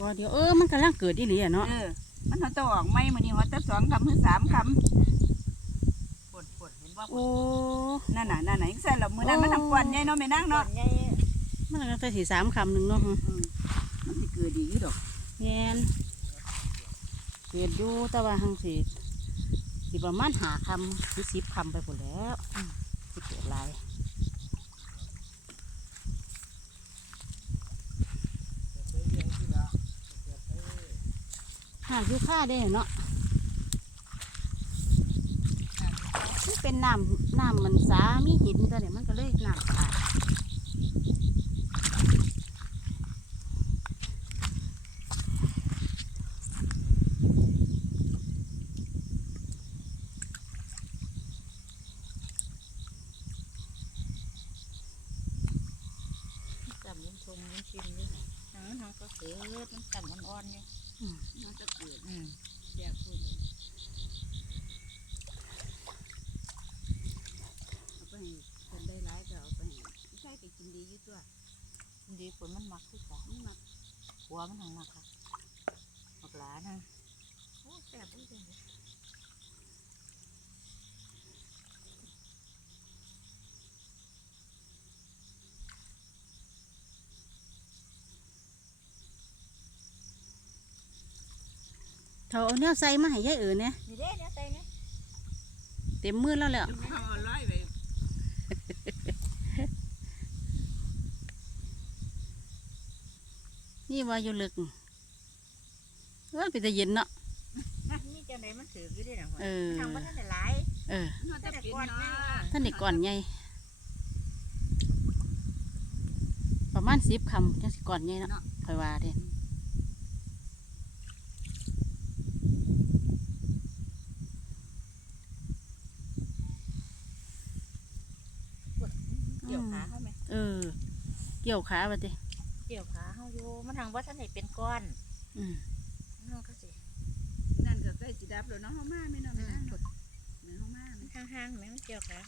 ก็เดี๋ยวเออมันกำลังเกิดอีหลีอะเนาะเออ มันเขาต้องออกไม่มื้อนี้ว่าแต่สองคำหรือสามคปวดปวดเห็นว่าโอ้ำนั่นน่ะนั่นน่ะอีกใส่ละมื้อนั้นมันทำกวนใหญ่เนาะแม่นางปวเนาะดใหญ่มันก็จะสีสามคำหนึ่งเนาะอืมมันสิเกิดดีอยู่ดอกแงนเกิดอยู่แต่ว่าหังสีสิประมาณหาคำสิสิบคำไปหมดแล้วสิเกิดหลาย หาอยู่ค่าได้เนาะเป็นน้ำน้ำมันสามีหินตัวเนี่ยมันก็เลยน้ำขาดจำยิ้มชมยิ้มชิมอยู่ทางนั้นก็เกิดมันต่ำอ่อนๆอยู่ มันจะเกิดอืมแซ่บพูดเลยเอาไปให้เพิ่นได้หลายก็เอาไปให้ใช่ก็กินดีอยู่ตัวดีผลมันมักที่สามันมักหัวมันหังมักค่ะมักหลานะโอ้แซ่บอุ้ยเด้อ เขาเอาเนี่ยใส่มาให้ยายเอ๋อเนี่ยนี่เด้เนี่ยใส่เนี่ยเต็มมือแล้วแหละเอาเอาร้อยไปนี่ว่าอยู่ลึกเออเป็นแต่เย็นเนาะนี่จังไดมันถืออยู่เด้อนะเออทางมันนั่นได้หลายเออมันจะเป็นเนาะท่านเด็กก่อนไงประมาณสิบคำจังสิก่อนไงเนาะคอยว่าเด้ เกี่ยวขาเขาไหมเออ เกี่ยวขาไปดิเกี่ยวขาเขาอยู่มันทางว่าท่านไหนเป็นก้อนอืมนั่นก็สินั่นก็ใกล้สิดับแล้วเนาะเฮามาแม่เนาะแม่นางเนาะแม่เฮามามัแม่นห่างๆไหมมันเกี่ยวขา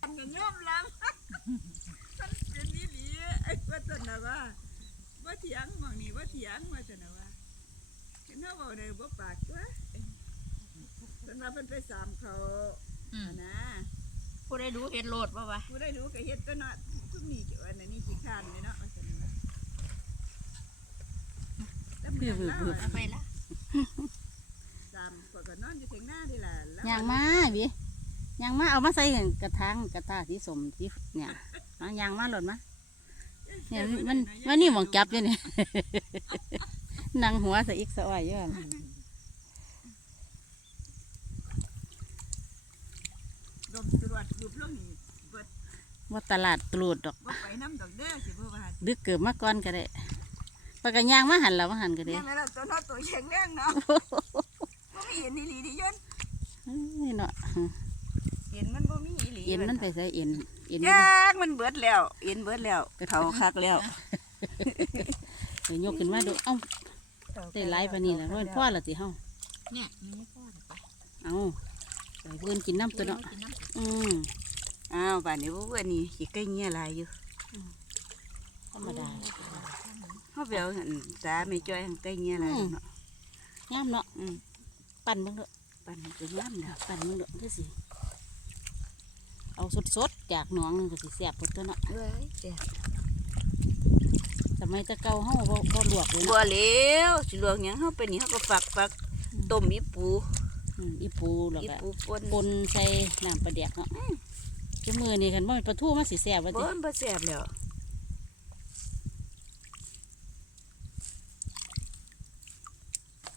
ทำกันยอมรับมันเป็นอีหลีไอ้ว่าซั่นน่ะว่าบ่เถียงหม่องนี้บ่เถียงว่าซั่นน่ะว่า เห็นเฮาเว้าได้บ่ปากตัวเพิ่นว่าเพิ่นไปสามเขาอืมอะนะผู้ได้รู้เห็นโลดป่าวะผู้ได้รู้ก็เฮ็ดตัวเนาะซุมนี้เกี่ยวอันนี้ขี้ข้านเลยเนาะว่าซั่นน่ะแต่มันยังเล่าเอาไปละสามข้อยก็นอนอยู่เถียงหน้านี่ล่ะแล้วยางมาบิยางมาเอามาใส่กระถางกระตาสีสมสีเนี่ยเอายางมาหล่นมาเนี่ยมันมันนี่หมองจับอยู่เนี่ย นั่งหัวใส่อีกสะอ้อยเยอะดมตรวจรูปลงนี่เบิดว่าตลาดตรูดดอกบ่ไปน้ำดอกเด้อสิบ่ว่าดึกเกิดมาก่อนก็ได้ปากกันยางมาหันแล้วมาหันก็ได้ยังไงล่ะตัวเนาะตัวแข็งแรงเนาะบ่มีเห็นอีหลีดิยนนี่เนาะเห็นมันบ่มีอีหลีเอ็นมันไปใส่เอ็นเอ็นยากมันเบิดแล้วเอ็นเบิดแล้วเขาคักแล้วเดี๋ยวยกขึ้นมาดูเอ้า ได้หลายปานนี้แล้วพ่อละติเฮาเนี่ยมันไม่พอหรอกปะเอาใส่เพื่อนกินน้ำตัวเนาะกินน้ำอืมอ้าวบ้านนี้บ่เว้นนี่ขี้ไก่เงี้ยหลายอยู่ธรรมดาเฮาไปเอาหั่นตาไม่จ้อยหั่นไก่เงี้ยหลายเนาะงามเนาะอืมปั่นเบิ่งเด้อปันก็งามเนาะปั่นเบิ่งเด้อคือสิเอาสดๆจากหนองนึงก็สิแซ่บพุ่นตัวเนาะเอ้ยเจ้ส มัยแตะเก่าเฮาบ่บ่ลวกเลยบ่เนาะแล้วสิลวกหยังเฮาไปนี่เฮาก็ฝักฝักต้มอีปูอืมอีปูแล้วอีก็ปูป่นปนใส่น้ำปลาแดกเนาะจุมือนี่คันบ่เป็นปลาทูมันสิแซ่บว่าบ่ติบ่แซ่บแล้ว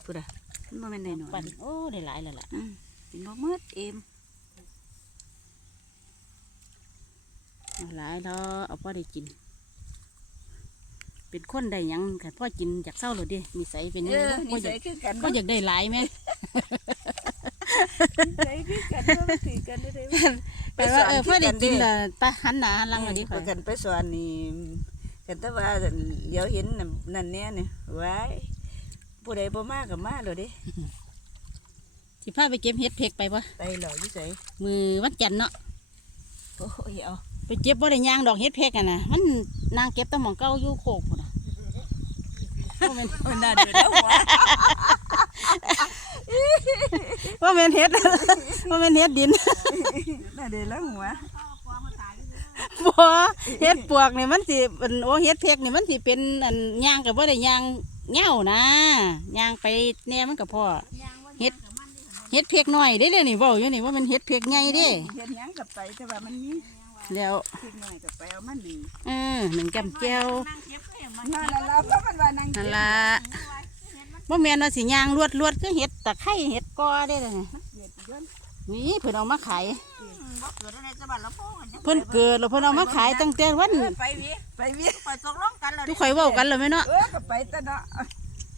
พุดอะมันบ่แม่นได้น้อยปั่นโอ้ได้หลายแล้วล่ะอืมกินบ่หมืดเอ็มเอาหลายแล้วเอาพอได้กิน เป็นคนได้หยังค่ะพ่อกินจากเศร้าเลยดินิสัยเป็นเอยังอไงนิพ่ออสัยายกคือกันพ่ออยากได้หลายไหม นิสัยคือกันบ่คือกันได้ได้แต่ว่าเออพ่อได้กินละตาหันหนาหันหลังเลยดิปข่อยกันไปสอนนี่กันแต่ว่าเดี๋ยวเห็นน่ะนั่นแน่นี่ว้ายผู้ใดบ่มาก็มาแล้วเด้สิพาไปเก็บเห็ดเพกไปปะไปแล้วอยู่ไสมือวันจันทร์เนาะโอ้ยเอา ไปเจ็บบ่ได้ย่างดอกเฮ็ดเพกอะนะมันนางเก็บแตะหมองเก่าอยู่โคกพุ่นน่ะบ่แม่นมันน่าเดือดแล้วหัวบ่แม่นเฮ็ดบ่แม่นเฮ็ดดินน่าเดือดแล้วหัวบ่เฮ็ดปวกนี่มันสิเป็นโอ้เฮ็ดเพกนี่มันสิเป็นอันย่างก็บ่ได้ย่างเหง้านะย่างไปแหน่มันก็พอเฮ็ดเฮ็ดเพกน้อยเด้เด้นี่เว้าอยู่นี่ว่ามันเฮ็ดเพกใหญ่เด้เฮ็ดหยังกับไปแต่ว่ามันมี แล้วพริกหน่อยกับไปเอามันนี่เออหนึ่งกำแก้วนั่นละเราเพราะมันว่านั่งนั่นละบ่แม่นว่าสิย่างลวดลวดคือเฮ็ดตะไคร้เฮ็ดกอได้เลยเฮ็ดเยอะนี่เพิ่นเอามาขายบ่เกิดในจังหวัดละโพงเพิ่นเกิดแล้วเพิ่นเอามาขายตั้งแต่วันเออไปวิไปวิปล่อยตกลงกันแล้วทุกข่อยเว้ากันแล้วแม่เนาะเออก็ไปแต่เนาะ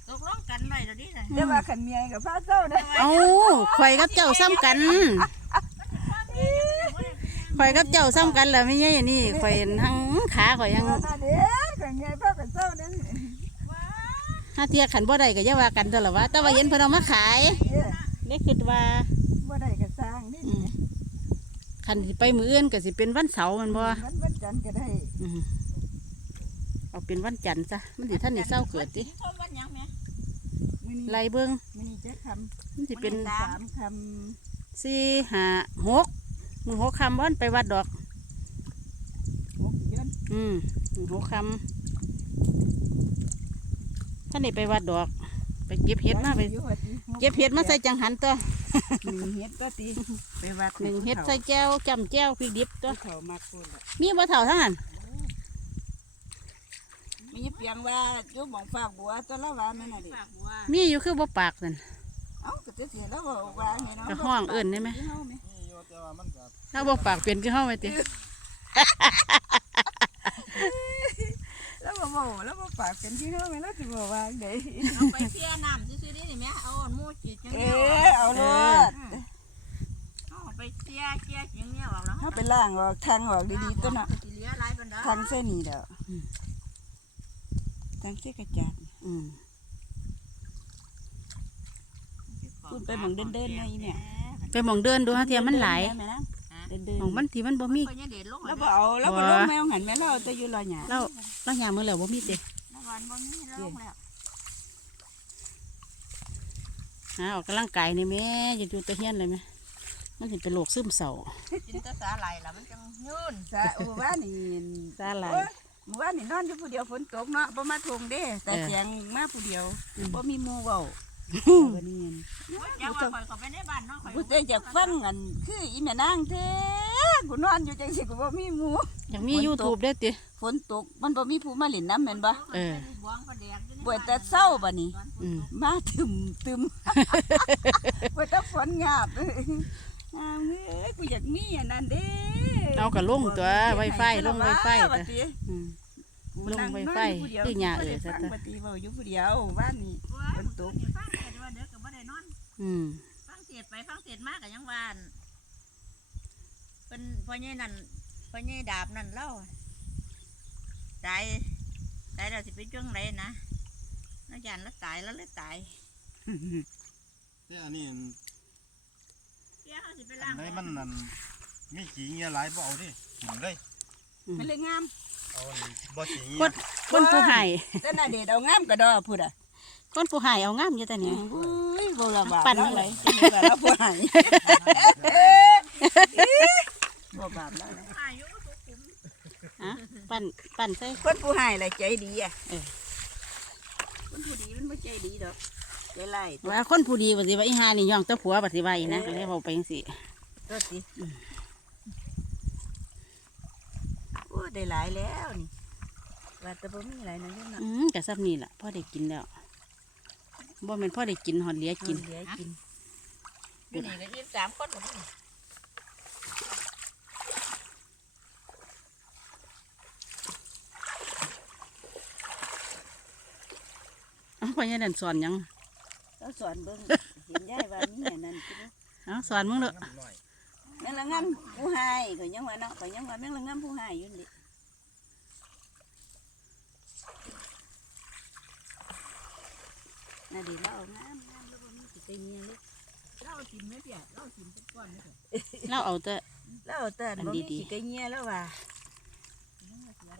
ตกลงกันไว้แล้วดิน่ะแต่ว่าขันเมียกับพาเศร้าเด้อเอ้าข่อยกับเจ้าซ้ำกัน ข่อยกับเจ้าซ้ำกันแล้วไม่ใช่อันนี่ข่อยทั้งขาข่อยยังว่าน่าเด้อขันเมียพาไปเศร้าเด้อถ้าเทียขันบ่ได้ก็อย่าว่ากันเถอะล่ะว่าแต่ว่าเห็นเพิ่นเอามาขายเออเลยคิดว่าบ่ได้ก็สร้างนี่อืมคันสิไปมื้ออื่นก็สิเป็นวันเสาร์แมันบ่มันวันจันทร์ก็ได้อืมเอาเป็นวันจันทร์ซะมันสิท่านนี่เศร้าเกิดติเท่าวันหยังแม่มื้อนี้ไล่เบิ่งมื้อนี้จะคมันสิเป็นำสามคสี่ห้าหก มึงหกคำบ่อนไปวัดดอกำหกเดือนอืมมึงหกคำท่านนี่ไปวัดดอก ไปเก็บเห็ดมาไปอยู่ว่าติเก็บเห็ดมาใส่จังหันตัวหนึ่งเฮ็ดก็ตีไปวัดหนึ่งเห็ดใส่แก้วจำแก้วพริกดิบตัวเขามาคนละมีบ่เท่าทั้งนั้นมีเพียงว่าอยู่หมองฝากบัวตัวละว่าแม่น่ะดิฝากบัวมีอยู่คือบ่ปากนั่นเอ้าก็จะเสียแล้วบอกว่าไงเนาะก็ห้องเอิ้นได้ไหม เฮาไหมถ้าบ่ปากเป็นคือเฮาไว้ติแล้วบ่บอกแล้วบ่ฝากเป็นที่เฮาไหมแล้วสิบอกว่าไดเอาไปเพียน้ำซื่อๆนี่นี่แม่เอาอันหมูจีดจังเอเดียวอเอาโลดเอาไปเจียเจียจังเดียวเอาแล้วเฮาไปล้างออกทางออกดีๆตัวเนาะสิเหลือหลายปานใดทางเส้นนี้เด้ออทางเส้นกระจาดอืม พูดไปหม่องเดินๆหน่อยอีแม่ ไปหมองเดินดูฮะเทียมันหลายแม่นะเดินหมองมันที่มันบ่มีไปเนี่ยเด็ดลงๆแล้วบ่เอาแล้วบ่ลงแมวหันแม่เราเอาแต่อยู่รอหยาเราเรายามมื้อแล้วบ่มีติแล้ววันบ่มีลงแล้วหาออกกำลังกายนี่แม่อย่าอยู่แตะเฮียนเลยแม่มันสิเป็นโรคซึมเศร้ากินแต่สาหร่ายล่ะมันจังยืนซะโอ้ว่านี่ซาหลายโอ้ยเมื่อวานนี่นอนอยู่ผู้เดียวฝนตกเนาะบ่มาทงเด้แต่เออเสียงมาผู้เดียวอืมบ่มีหมู่เว้า วันนี้อย่าว่าข่อยเข้าไปในบ้านเนาะข่อยกูแต่อยากฟังอันคืออีแม่นางแท้กูนอนอยู่จังซี่กูบ่มีหมู่อยากมี YouTube ได้ติฝนตกมันบ่มีผู้มาเล่นน้ำแม่นบ่เออบวงประแดกอยู่ในบ่แต่เศร้าบัดนี้อืมมาตึมตึมบ่แต่ฝนงาบงามเอ้ยกูอยากมีอันนั้นเด้เอาก็ลงตัว Wi-Fi ลง Wi-Fi บัเด้ดอนี้อืมกู ลงนั่น Wi-Fi นผู้ดีวคือหญ้าเอ่ยกูซะบ่ได้จ้ะฟังปฏิเว้าอยู่ผู้เดียวบ้านนี้ฝนตกฟังเสียดว่าเด็กก็บ่ได้นอนอืมฟังเสียดไปฟังเสียดมากก็ยังวานเป็นพ่อใหญ่นั่นพ่อใหญ่ดาบนั่นเล่าตายตายแล้วสิไปจ้วงไรนะนักยานแล้วตายแล้วเลยตายแต่อันนี้เดี๋ยวเขาสิไปอัล้างนใดมันนั่นมีขี้เงี้ยหลายบ่เอาดิถิ่มเลยมันเลยงามเอาอันนี้ บ่ขี้คเงี้นยคนผู้ให้แต่น่าเด็ดเอางามกระดอพูดอะคนผู้ให้เอางามอยู่แต่นี่อุ้ยบ่ละบาปปั่นแล้วมาเลเลยยแล้วผู้ให้บ่บาปแล้วนะอายุสุขุมฮะปั่นปั่นใส่คนผู้ให้แหละใจดีอะเออคนผู้ดีมันไม่ใจดีดอกใจไล่ว่าคนผู้ดีปฏิว่าอีหานี่ย่องแตะผัวปฏิว่าอีนะก็เลยเว้าไปจังซี่ตัวสิโอ้ ได้หลายแล้วนี่ว่าแต่บ่มีหลายนั่นเนาะอืมก็ซับนี่ล่ะพ่อได้กินแล้วบ่แม่นพ่อได้กินหอดเหลียกินเหลือกินอยู่นี่ก็ยี่สิบสามคนหมดนี่เอ้าพ่อยังนั่นสอนหยังเราสอนเบิ่งเห็นยายว่ามีอันนั้นกินเอ้าสอนมึงเด้อน้อยแม่งละงามผู้ให้ก็ยังว่าเนาะก็ยังว่าแม่งละงามผู้ให้อยู่นี่น่าดีแล้วเอางาม งามแล้วบ่มีสิไปเมียเลยเล่าทิมไม่เปียกเล่าทิมเป็นก้อนไม่เปียกเราเอาแต่ แล้วเอาแต่บ่มีขี้ไก่เงี้ยแล้วว่า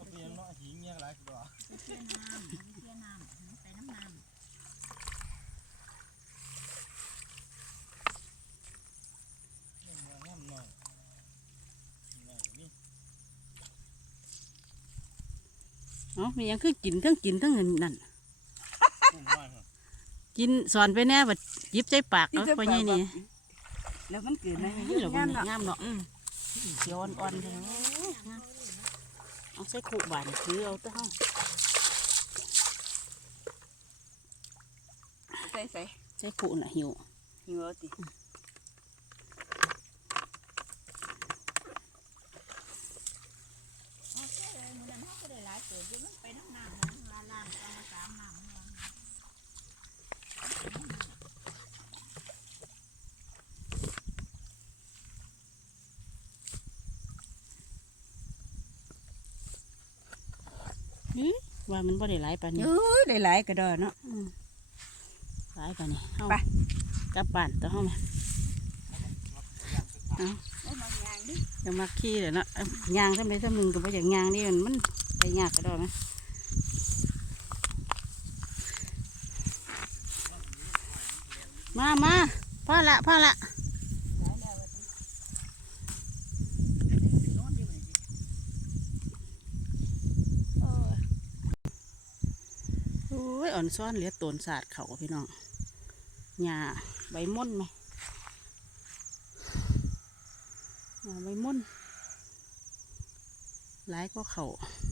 ก็เปลี่ยนเนาะหิงเงี้ยหลายตัวเสียน้ำเอาไปเสียน้ำใส่น้ำน้ำเงี้ยงามหน่อยหน่อยนี่เอ้ามีหยังคือกินทั้งกินทั้งนั่นกุ้งน้อยครับกินสอนไปแน่บัดห ยิบใจปากเอาไปไงนี่แล้วมันเกิดมานี่เหรองามมันเนาะงามเนาะอืมเขียวอ่อนๆเลยเอาใส่ขู่บานคือเอาเต้าใส่ใส่ใส่ขู่น่ะหิวหิวเอาติ โอเคเลยมื้อนั้นเขาก็ได้หลายเติบอยู่มันไปน้ำน้ำนะลาล่างตอนละสามน้ำมันว่า ว่ามันบ่ได้หลายปานนี้เอ้ยได้หลายกระดอเนาะอืมหลายปานนี้เฮาไป กลับบ้านตัวเฮาแม่ได้บางอย่างดิจะมาขี้เลยเนาะเอ้ยางทำไมถ้ามึงก็บ่อย่างยางนี่มันมันไปยากก็ได้ไหมมามาพ่อละพ่อละ หลายแล้วว่าติโน่นดีกว่านี้สิ โอ่อนซ้อนเหลือตนศาสตร์เขาพี่น้องหญ้าใบม่นไหมหญ้าใบม่นหลายก็เขาเ